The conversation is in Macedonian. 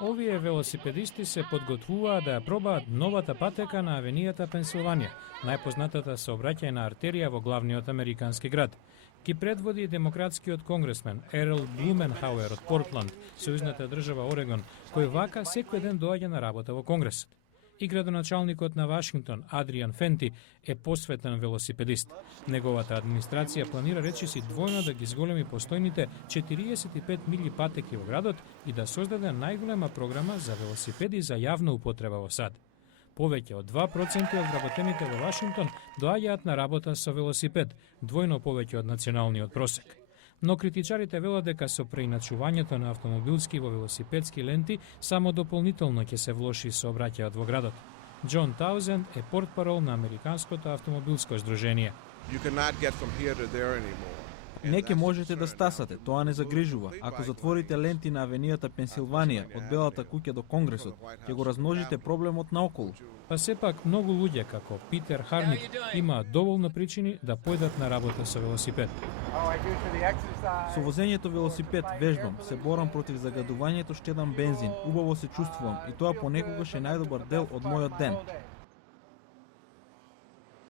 Овие велосипедисти се подготвуваат да ја пробаат новата патека на авенијата Пенсилванија, најпознатата сообраќајна артерија во главниот американски град. Ги предводи демократскиот конгресмен Ерл Блуменхауер од Портланд, сојузната држава Орегон, кој вака секој ден доаѓа на работа во Конгресот. И градоначалникот на Вашингтон, Адриан Фенти, е посветен велосипедист. Неговата администрација планира речиси двојно да ги зголеми постојните 45 милји патеки во градот и да создаде најголема програма за велосипеди за јавна употреба во САД. Повеќе од 2% од вработените во Вашингтон доаѓаат на работа со велосипед, двојно повеќе од националниот просек. Но критичарите велат дека со преиначувањето на автомобилски во велосипедски ленти само дополнително ќе се влоши сообраќајот во градот. Џон Таузенд е портпарол на Американското автомобилско здружение. Не ќе можете да стасате, тоа не загрижува. Ако затворите ленти на авенијата Пенсилванија од Белата куќа до Конгресот, ќе го размножите проблемот наоколу. Па сепак многу луѓе како Питер Харник имаат доволно причини да појдат на работа со велосипед. Со возењето велосипед вежбам, се борам против загадувањето, штедам бензин, убаво се чувствувам и тоа понекогаш е најдобар дел од мојот ден.